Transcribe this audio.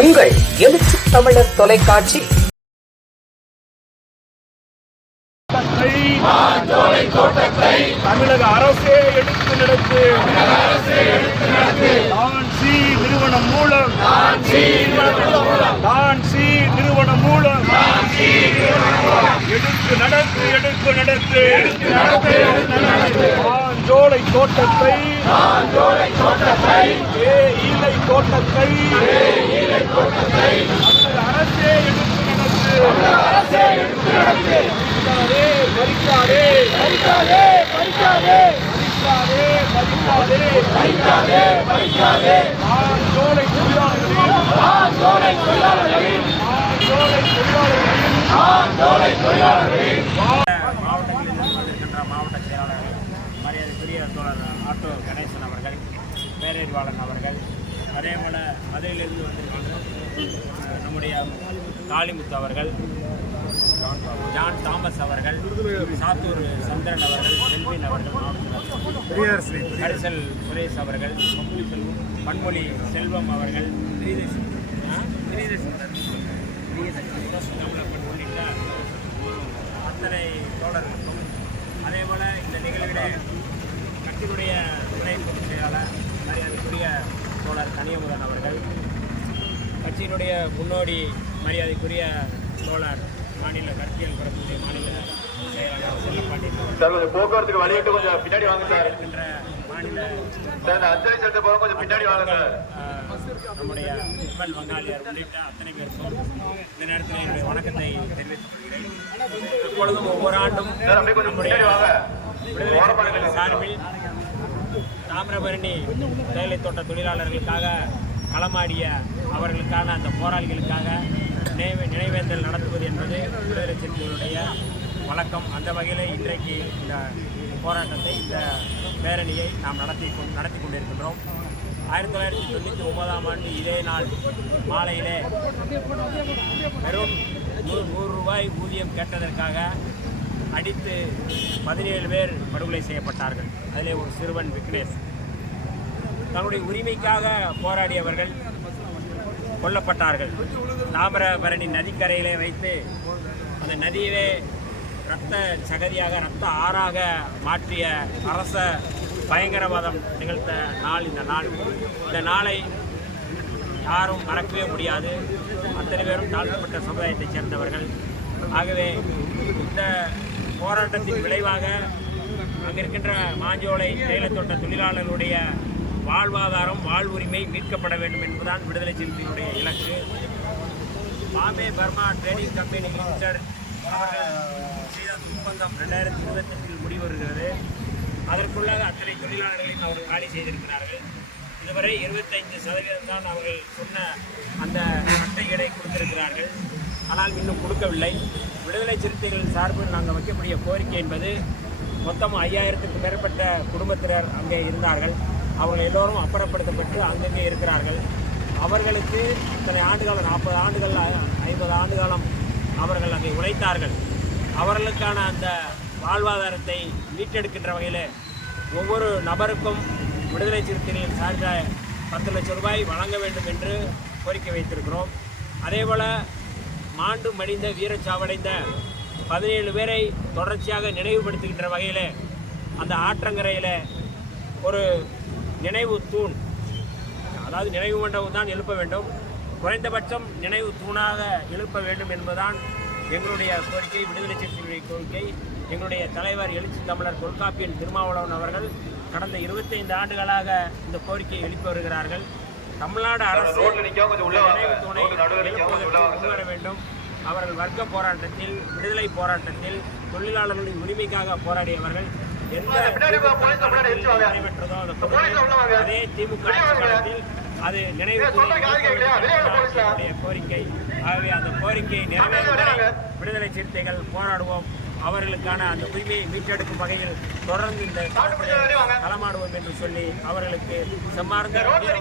உங்கள் எழுச்சி தமிழர் தொலைக்காட்சி. தமிழக அரசே எடுத்து நடத்து. தான் சி நிறுவனம் மூலம். தான் சி நிறுவனம் மூலம். எடுத்து நடத்து. எடுத்து நடத்து. ஆஞ்சோலை தோட்டத்தை. ஏ ஈலை தோட்டத்தை. தமிழக அரசே எடுத்து நடத்து. பறிக்காதே பறிக்காதே பறிக்காதே பறிக்காதே பறிக்காதே பறிக்காதே ஆஞ்சோலை தொழிலாளர்களின் ஆஞ்சோலை தொழிலாளர்களின். ஆஞ்சோலை தொழிலாளர்களின். மரியாதைக்குரிய தோழர் ஆட்டோ கணேசன் அவர்கள் பேரறிவாளன் அவர்கள் அதே போல மதுரையிலிருந்து வந்திருக்கின்ற அஹ், நம்முடைய காளிமுத்து அவர்கள் ஜான் தாமஸ் அவர்கள் சாத்தூர் சந்திரன் அவர்கள் செல்வின் அவர்கள் கரிசல் சுரேஷ் அவர்கள் பன்மொழி செல்வம் அவர்கள் ஆ? தமிழப்பன் உள்ளிட்ட அத்தனை தோழர்களுக்கும் அதே போல இந்த நிகழ்விலே கட்சியினுடைய துணை பொதுச் செயலாளர் மரியாதைக்குரிய தோழர் கனியமுதன் அவர்கள். கட்சியினுடைய முன்னோடி மரியாதைக்குரிய தோழர் மாநில கருத்தியல் பரப்புடைய மாநில செயலாளர் செல்லப்பாண்டியன் போக்குவரத்துக்கு வழிவிட்டு கொஞ்சம் பின்னாடி வாங்க சார். இருக்கின்ற மாநில அஞ்சலி செலுத்த போக கொஞ்சம் பின்னாடி வாங்க நம்முடைய விமல் வங்காளியார் உள்ளிட்ட அத்தனை பேருக்கும் இந்த நேரத்தில் என்னுடைய வணக்கத்தை தெரிவித்துக் கொள்கிறேன். எப்பொழுதும் ஒவ்வொரு ஆண்டும் நம்முடைய சார்பில் தாமிரபரணி தேயிலை தோட்ட தொழிலாளர்களுக்காக களமாடிய அவர்களுக்கான அந்த போராளிகளுக்காக நினைவு நினைவேந்தல் நடத்துவது என்பது விடுதலை சிறுத்தைகளுடைய வழக்கம். அந்த வகையில் இன்றைக்கு இந்த போராட்டத்தை இந்த பேரணியை நாம் நடத்தி கொண் நடத்தி கொண்டிருக்கின்றோம். ஆயிரத்தி தொள்ளாயிரத்தி தொண்ணூற்றி ஒன்பதாம் ஆண்டு இதே நாள் மாலையிலே வெறும் நூறு நூறு ரூபாய் ஊதியம் கேட்டதற்காக அடித்து பதினேழு பேர் படுகொலை செய்யப்பட்டார்கள். அதிலே ஒரு சிறுவன் விக்னேஷ். தன்னுடைய உரிமைக்காக போராடியவர்கள் கொல்லப்பட்டார்கள். தாமிரபரணி நதிக்கரையிலே வைத்து அந்த நதியிலே இரத்த சகதியாக இரத்த ஆறாக மாற்றிய அரச பயங்கரவாதம் நிகழ்த்த நாள் இந்த நாள். இந்த நாளை யாரும் மறக்கவே முடியாது. அத்தனை பேரும் தாழ்த்தப்பட்ட சமுதாயத்தைச் சேர்ந்தவர்கள். ஆகவே இந்த போராட்டத்தின் விளைவாக அங்கிருக்கின்ற மாஞ்சோலை தேயிலத்தோட்ட தொழிலாளர்களுடைய வாழ்வாதாரம் வாழ்வுரிமை மீட்கப்பட வேண்டும் என்பதுதான் விடுதலை சிறுத்தையினுடைய இலக்கு. Bombay Burma trading company limited செய்த ஒப்பந்தம் ரெண்டாயிரத்தி இருபத்தெட்டில் முடிவருகிறது அதற்குள்ளாக அத்தனை தொழிலாளர்களையும் அவர் காலி செய்திருக்கிறார்கள். இதுவரை இருபத்தைந்து சதவீதம் தான் அவர்கள் சொன்ன அந்த சட்ட எடை கொடுத்திருக்கிறார்கள். ஆனால் இன்னும் கொடுக்கவில்லை. விடுதலை சிறுத்தைகள் சார்பில் நாங்கள் வைக்கக்கூடிய கோரிக்கை என்பது மொத்தம் ஐயாயிரத்துக்கு மேற்பட்ட குடும்பத்தினர் அங்கே இருந்தார்கள். அவர்கள் எல்லோரும் அப்புறப்படுத்தப்பட்டு அங்கங்கே இருக்கிறார்கள். அவர்களுக்கு இத்தனை ஆண்டுகாலம் நாற்பது ஆண்டுகள் ஐம்பது ஆண்டு காலம் அவர்கள் அங்கே உழைத்தார்கள். அவர்களுக்கான அந்த வாழ்வாதாரத்தை மீட்டெடுக்கின்ற வகையில் ஒவ்வொரு நபருக்கும் விடுதலை சிறுத்தைகளின் சார்ந்த பத்து லட்சம் ரூபாய் வழங்க வேண்டும் என்று கோரிக்கை வைத்திருக்கிறோம். அதேபோல் மாண்டு மடிந்த வீரச்சாவடைந்த பதினேழு பேரை தொடர்ச்சியாக நினைவுபடுத்துகின்ற வகையில் அந்த ஆற்றங்கரையில் ஒரு நினைவு தூண் அதாவது நினைவு மண்டபம் தான் எழுப்ப வேண்டும். குறைந்தபட்சம் நினைவு தூணாக எழுப்ப வேண்டும் என்பதுதான் எங்களுடைய கோரிக்கை விடுதலை சிறுத்தைகளுடைய கோரிக்கை. எங்களுடைய தலைவர் எழுச்சி தமிழர் தொல்காப்பியன் திருமாவளவன் அவர்கள் கடந்த இருபத்தைந்து ஆண்டுகளாக இந்த கோரிக்கையை எழுப்பி வருகிறார்கள். தமிழ்நாடு அரசு வேண்டும் அவர்கள் வர்க்க போராட்டத்தில் விடுதலை போராட்டத்தில் தொழிலாளர்களின் உரிமைக்காக போராடியவர்கள் எந்த. நடைபெற்றதோ. அதே திமுக அது நினைவு கோரிக்கை ஆகவே அந்த கோரிக்கையை வரை வாங்க. விடுதலை சிறுத்தைகள் போராடுவோம் அவர்களுக்கான அந்த உரிமையை மீட்டெடுக்கும் வகையில் தொடர்ந்து இந்த. களமாடுவோம் என்று சொல்லி அவர்களுக்கு செம்மார்ந்த ரோட்ல